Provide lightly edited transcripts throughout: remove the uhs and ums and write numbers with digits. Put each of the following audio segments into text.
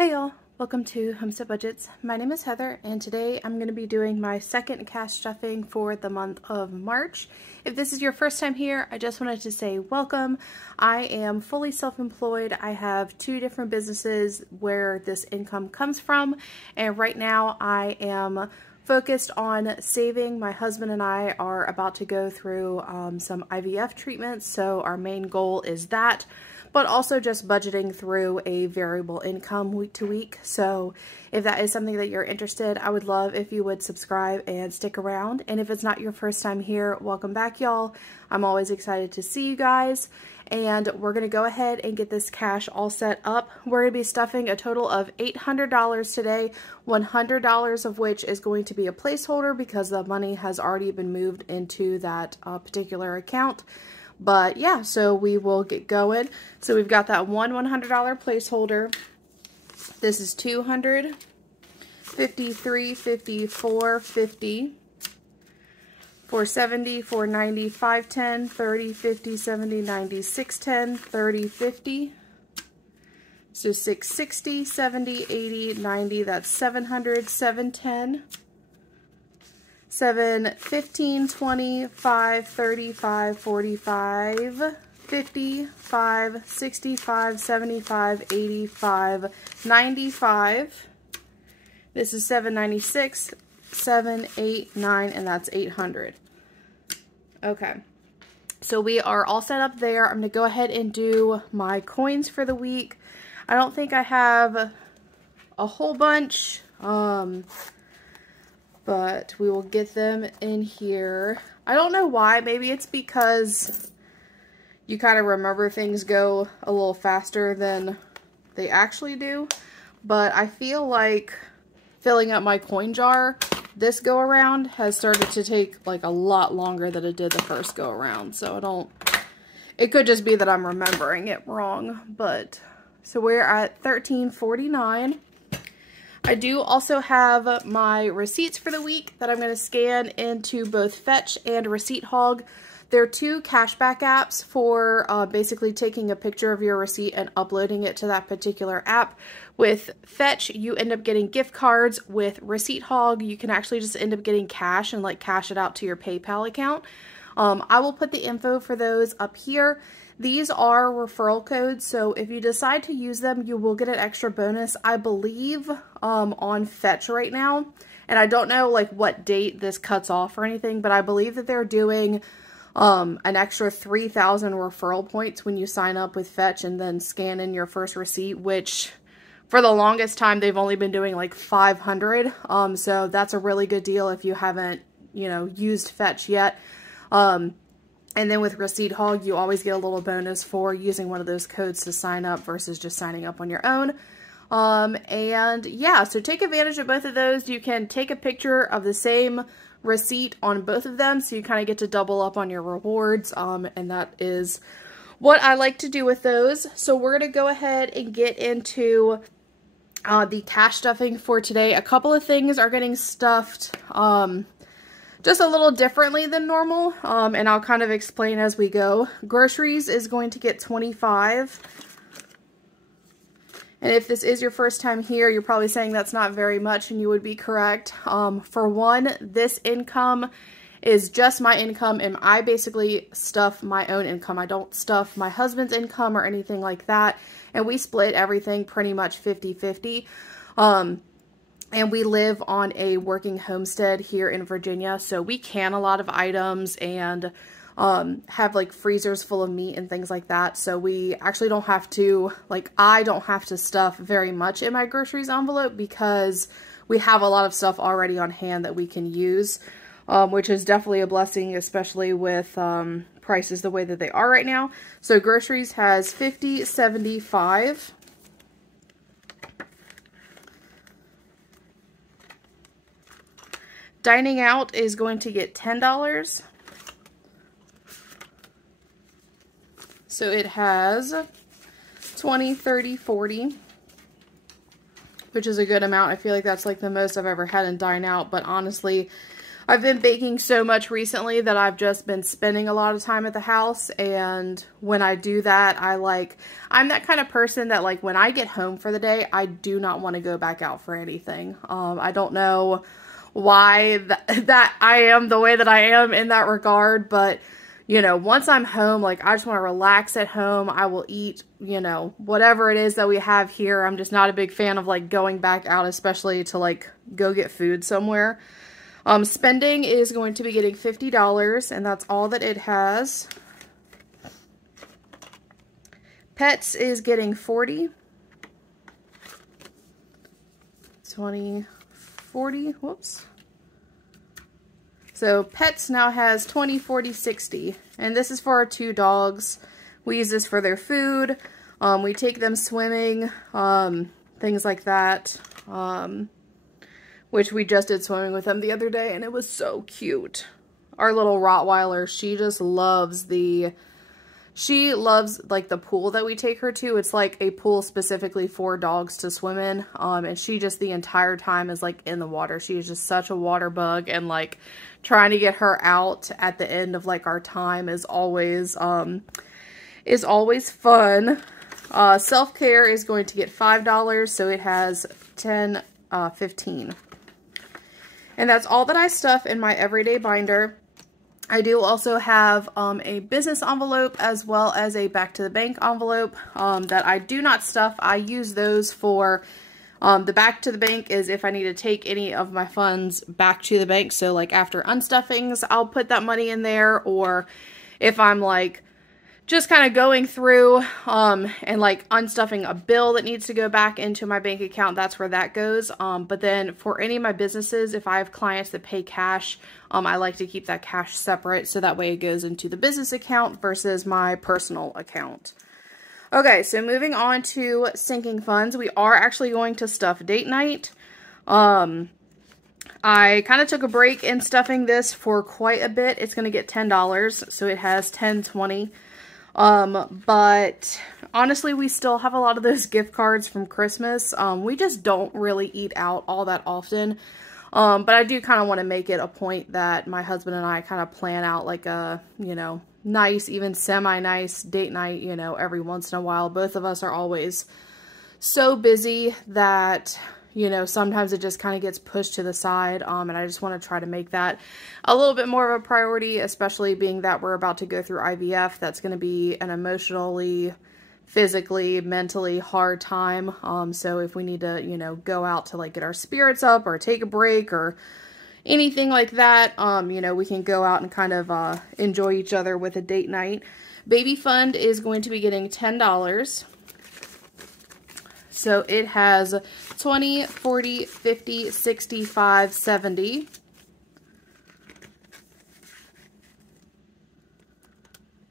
Hey y'all, welcome to Homestead Budgets. My name is Heather and today I'm going to be doing my second cash stuffing for the month of March. If this is your first time here, I just wanted to say welcome. I am fully self-employed. I have two different businesses where this income comes from, and right now I am focused on saving. My husband and I are about to go through some IVF treatments, so our main goal is that, but also just budgeting through a variable income week to week. So if that is something that you're interested, I would love if you would subscribe and stick around. And if it's not your first time here, welcome back, y'all. I'm always excited to see you guys. And we're gonna go ahead and get this cash all set up. We're gonna be stuffing a total of $800 today, $100 of which is going to be a placeholder because the money has already been moved into that particular account. But yeah, so we will get going. So we've got that $100 placeholder. This is 200, 53, 54, 50, 470, 490, 510, 30, 50, 70, 90, 610, 30, 50. So 660, 70, 80, 90, that's 700, 710. 7, 15, 20, 5, 35, 45, 50, 5, 65, 75, 85, 95. This is 796, 7, 8, 9, and that's 800. Okay, so we are all set up there. I'm going to go ahead and do my coins for the week. I don't think I have a whole bunch. But we will get them in here. I don't know why. Maybe it's because you kind of remember things go a little faster than they actually do. But I feel like filling up my coin jar this go around has started to take like a lot longer than it did the first go around. So it could just be that I'm remembering it wrong. But so we're at $13.49. I do also have my receipts for the week that I'm going to scan into both Fetch and Receipt Hog. They're two cashback apps for basically taking a picture of your receipt and uploading it to that particular app. With Fetch, you end up getting gift cards. With Receipt Hog, you can actually just end up getting cash and like cash it out to your PayPal account. I will put the info for those up here. These are referral codes, so if you decide to use them, you will get an extra bonus, I believe, on Fetch right now. And I don't know like what date this cuts off or anything, but I believe that they're doing an extra 3,000 referral points when you sign up with Fetch and then scan in your first receipt, which for the longest time they've only been doing like 500. So that's a really good deal if you haven't, used Fetch yet. And then with Receipt Hog, you always get a little bonus for using one of those codes to sign up versus just signing up on your own. And yeah, so take advantage of both of those. You can take a picture of the same receipt on both of them, so you kind of get to double up on your rewards. And that is what I like to do with those. So we're going to go ahead and get into the cash stuffing for today. A couple of things are getting stuffed just a little differently than normal, and I'll kind of explain as we go. Groceries is going to get 25. And if this is your first time here, you're probably saying that's not very much, and you would be correct. For one, this income is just my income, and I basically stuff my own income. I don't stuff my husband's income or anything like that, and we split everything pretty much 50-50. And we live on a working homestead here in Virginia, so we can a lot of items and have like freezers full of meat and things like that. So we actually don't have to, I don't have to stuff very much in my groceries envelope because we have a lot of stuff already on hand that we can use, which is definitely a blessing, especially with prices the way that they are right now. So groceries has 50, 75. Dining out is going to get $10. So it has 20, 30, 40, which is a good amount. I feel like that's like the most I've ever had in dine out, but honestly, I've been baking so much recently that I've just been spending a lot of time at the house, and when I do that, I'm that kind of person that like when I get home for the day, I do not want to go back out for anything. I don't know why that I am the way that I am in that regard, but you know, once I'm home, like I just want to relax at home. I will eat, you know, whatever it is that we have here. I'm just not a big fan of like going back out, especially to like go get food somewhere. Spending is going to be getting $50, and that's all that it has. Pets is getting 40. 20, 40, whoops. So pets now has 20, 40, 60, and this is for our 2 dogs. We use this for their food. We take them swimming, things like that. Which we just did swimming with them the other day, and it was so cute. Our little Rottweiler, she just loves like the pool that we take her to. It's like a pool specifically for dogs to swim in, and she just the entire time is like in the water. She is just such a water bug, and like trying to get her out at the end of like our time is always fun. Self-care is going to get $5, so it has 10, 15. And that's all that I stuff in my everyday binder. I do also have a business envelope as well as a back to the bank envelope that I do not stuff. I use those for the back to the bank is if I need to take any of my funds back to the bank. So like after unstuffings, I'll put that money in there, or if I'm like just kind of going through and like unstuffing a bill that needs to go back into my bank account, that's where that goes. But then for any of my businesses, if I have clients that pay cash, I like to keep that cash separate, so that way it goes into the business account versus my personal account. Okay, so moving on to sinking funds, we are actually going to stuff date night. I kind of took a break in stuffing this for quite a bit. It's going to get $10, so it has 10, 20. But honestly, we still have a lot of those gift cards from Christmas. We just don't really eat out all that often. But I do kind of want to make it a point that my husband and I kind of plan out like a, you know, nice, even semi-nice date night, you know, every once in a while. Both of us are always so busy that, you know, sometimes it just kind of gets pushed to the side, and I just want to try to make that a little bit more of a priority, especially being that we're about to go through IVF. That's going to be an emotionally, physically, mentally hard time, so if we need to, you know, go out to, like, get our spirits up or take a break or anything like that, you know, we can go out and kind of enjoy each other with a date night. Baby fund is going to be getting $10. So it has 20, 40, 50, 65, 70.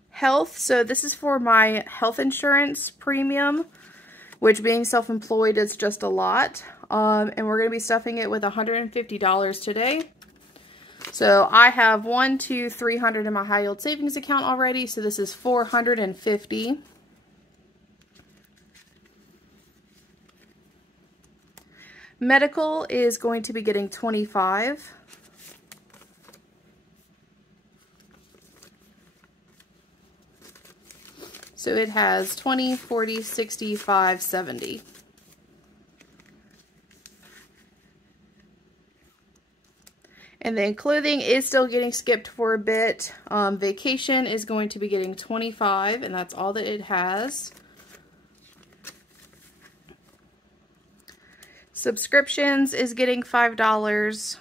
Health, so this is for my health insurance premium, which being self-employed is just a lot. And we're going to be stuffing it with $150 today. So I have $300 in my high yield savings account already, so this is $450. Medical is going to be getting $25. So it has 20, 40, 65, 70. And then clothing is still getting skipped for a bit. Vacation is going to be getting $25, and that's all that it has. Subscriptions is getting $5.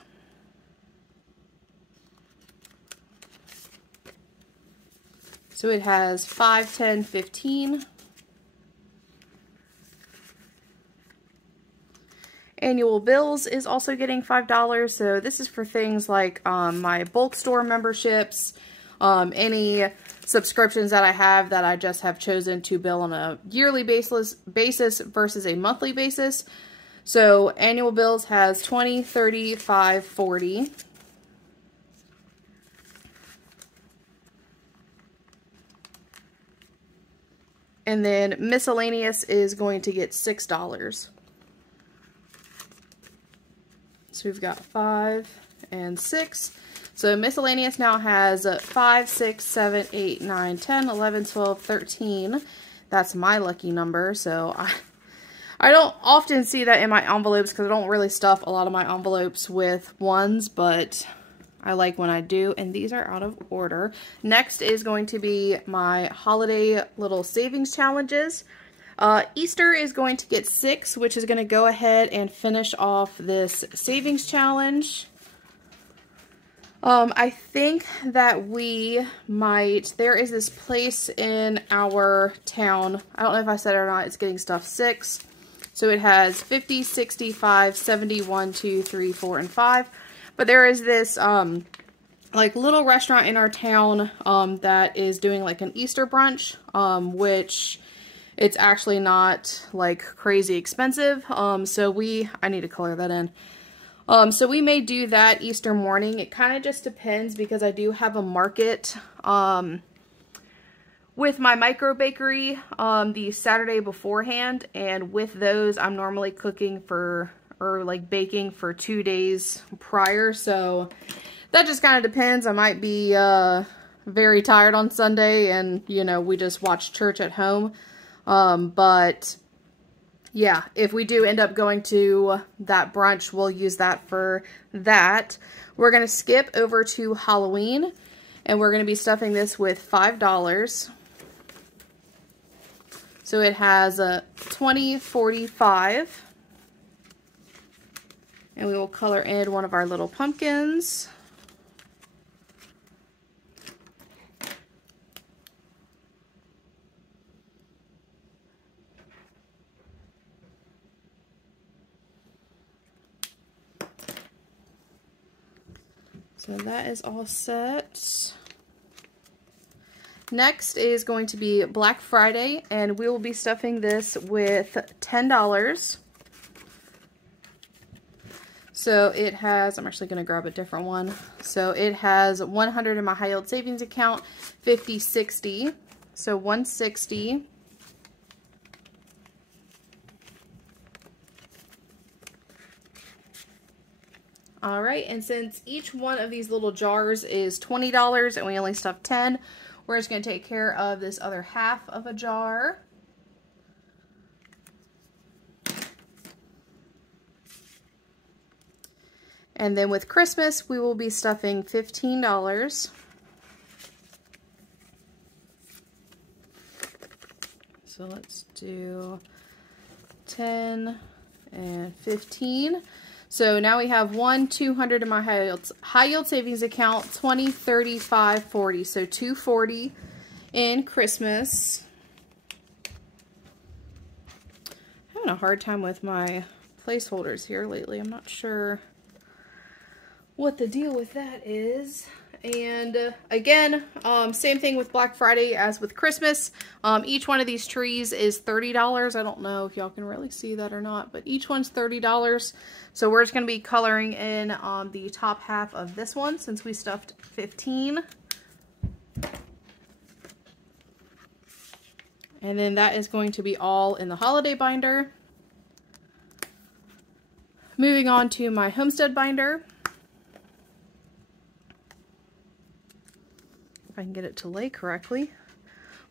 So it has 5, 10, 15. Annual bills is also getting $5. So this is for things like my bulk store memberships, any subscriptions that I have that I just have chosen to bill on a yearly basis versus a monthly basis. So annual bills has 20, 30, 5, 40. And then miscellaneous is going to get $6. So we've got 5 and 6. So miscellaneous now has 5, 6, 7, 8, 9, 10, 11, 12, 13. That's my lucky number. So I don't often see that in my envelopes because I don't really stuff a lot of my envelopes with ones, but I like when I do. And these are out of order. Next is going to be my holiday little savings challenges. Easter is going to get 6, which is going to go ahead and finish off this savings challenge. I think that there is this place in our town, I don't know if I said it or not, it's getting stuff 6. So it has 50, 65, 70, 1, 2, 3, 4, and 5. But there is this, like little restaurant in our town, that is doing like an Easter brunch, which it's actually not like crazy expensive. So I need to color that in. So we may do that Easter morning. It kind of just depends because I do have a market with my micro bakery the Saturday beforehand, and with those I'm normally cooking or like baking for 2 days prior. So that just kind of depends. I might be very tired on Sunday and, you know, we just watch church at home. But yeah, if we do end up going to that brunch, we'll use that for that. We're going to skip over to Halloween, and we're going to be stuffing this with $5. So it has a 20, 45. And we will color in one of our little pumpkins. So that is all set. Next is going to be Black Friday, and we will be stuffing this with $10. So it has, I'm actually going to grab a different one. So it has 100 in my high yield savings account, 50, 60. So 160. All right, and since each one of these little jars is $20 and we only stuffed 10, we're just going to take care of this other half of a jar. And then with Christmas, we will be stuffing $15. So let's do 10 and 15. So now we have 200 in my high yield savings account, 20, 35, 40. So 240 in Christmas. I'm having a hard time with my placeholders here lately. I'm not sure what the deal with that is. And again, same thing with Black Friday as with Christmas. Each one of these trees is $30. I don't know if y'all can really see that or not, but each one's $30. So we're just going to be coloring in the top half of this one since we stuffed 15. And then that is going to be all in the holiday binder. Moving on to my Homestead Binder. If I can get it to lay correctly.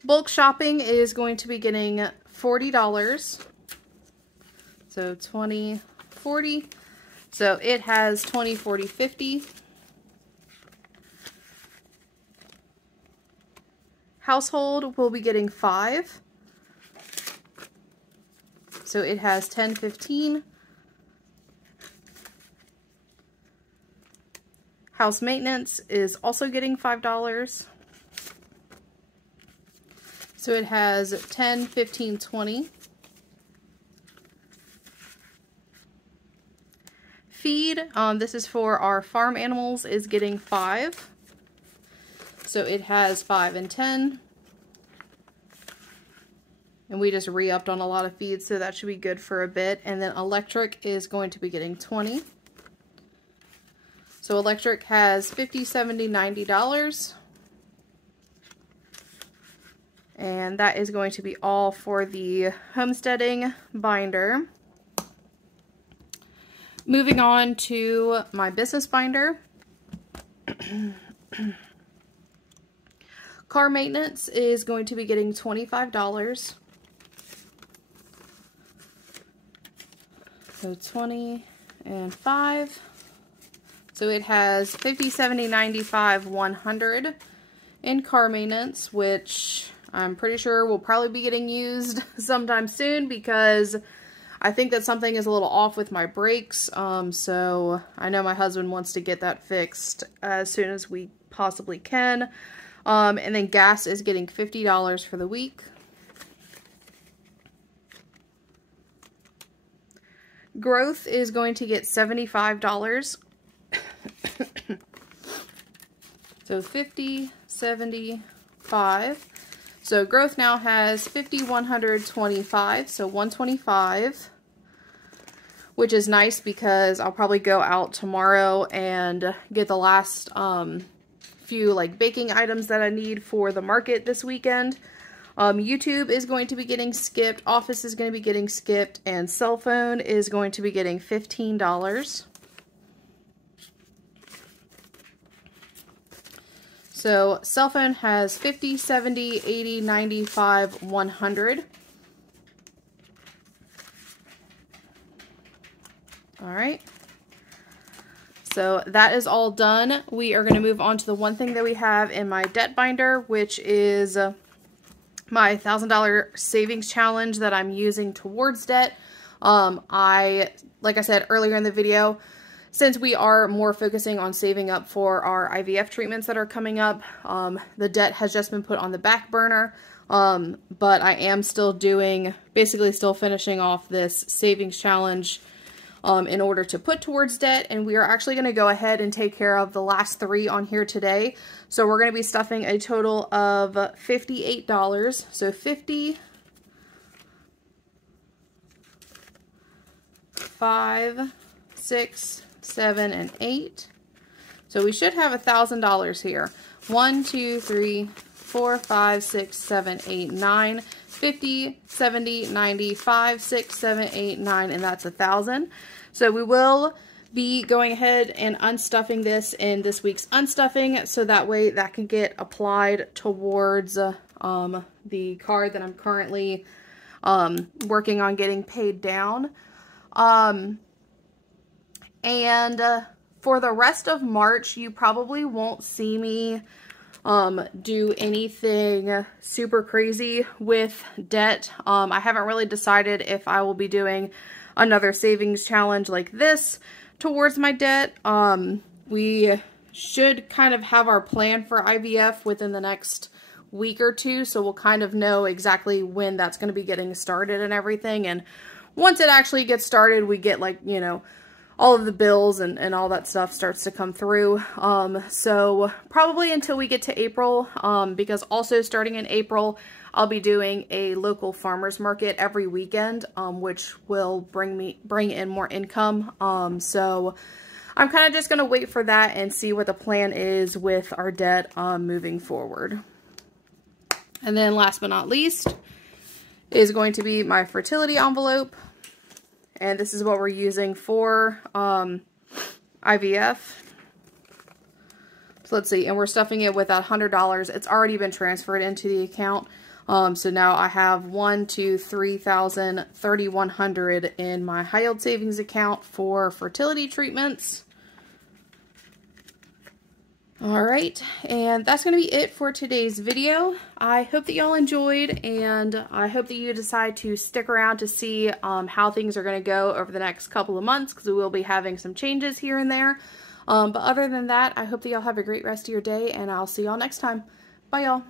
Bulk shopping is going to be getting $40. So 20, 40. So it has 20, 40, 50. Household will be getting 5. So it has 10, 15. House maintenance is also getting $5. So it has 10, 15, 20. Feed, this is for our farm animals, is getting 5. So it has 5 and 10. And we just re-upped on a lot of feeds, so that should be good for a bit. And then electric is going to be getting 20. So electric has $50, $70, $90. And that is going to be all for the homesteading binder. Moving on to my business binder. Car maintenance is going to be getting $25. So 20 and 5. So it has 50, 70, 95, 100 in car maintenance, which I'm pretty sure will probably be getting used sometime soon because I think that something is a little off with my brakes. So I know my husband wants to get that fixed as soon as we possibly can. And then gas is getting $50 for the week. Growth is going to get $75. So 50, 75. So growth now has 50, 125, so 125, which is nice because I'll probably go out tomorrow and get the last few like baking items that I need for the market this weekend. YouTube is going to be getting skipped, Office is going to be getting skipped, and cell phone is going to be getting $15. So cell phone has 50, 70, 80, 95, 100. All right. So that is all done. We are going to move on to the one thing that we have in my debt binder, which is my $1,000 savings challenge that I'm using towards debt. Like I said earlier in the video, since we are more focusing on saving up for our IVF treatments that are coming up, the debt has just been put on the back burner. But I am still basically still finishing off this savings challenge in order to put towards debt. And we are actually going to go ahead and take care of the last 3 on here today. So we're going to be stuffing a total of $58. So 50, 5, 6, 7, and 8. So we should have $1,000 here. 1, 2, 3, 4, 5, 6, 7, 8, 9, 50, 70, 95, 6, 7, 8, 9, and that's 1,000. So we will be going ahead and unstuffing this in this week's unstuffing, so that way that can get applied towards the card that I'm currently working on getting paid down. And for the rest of March, you probably won't see me do anything super crazy with debt. I haven't really decided if I will be doing another savings challenge like this towards my debt. We should kind of have our plan for IVF within the next week or two, so we'll kind of know exactly when that's going to be getting started and everything. And once it actually gets started, we get, like, you know, all of the bills and all that stuff starts to come through. So probably until we get to April, because also starting in April, I'll be doing a local farmers market every weekend, which will bring in more income. So I'm kind of just going to wait for that and see what the plan is with our debt moving forward. And then last but not least is going to be my fertility envelope. And this is what we're using for IVF. So let's see, and we're stuffing it with $100. It's already been transferred into the account. So now I have 1, 2, 3,000, 3,100 in my high yield savings account for fertility treatments. Alright, and that's going to be it for today's video. I hope that y'all enjoyed, and I hope that you decide to stick around to see how things are going to go over the next couple of months, because we will be having some changes here and there. But other than that, I hope that y'all have a great rest of your day, and I'll see y'all next time. Bye, y'all.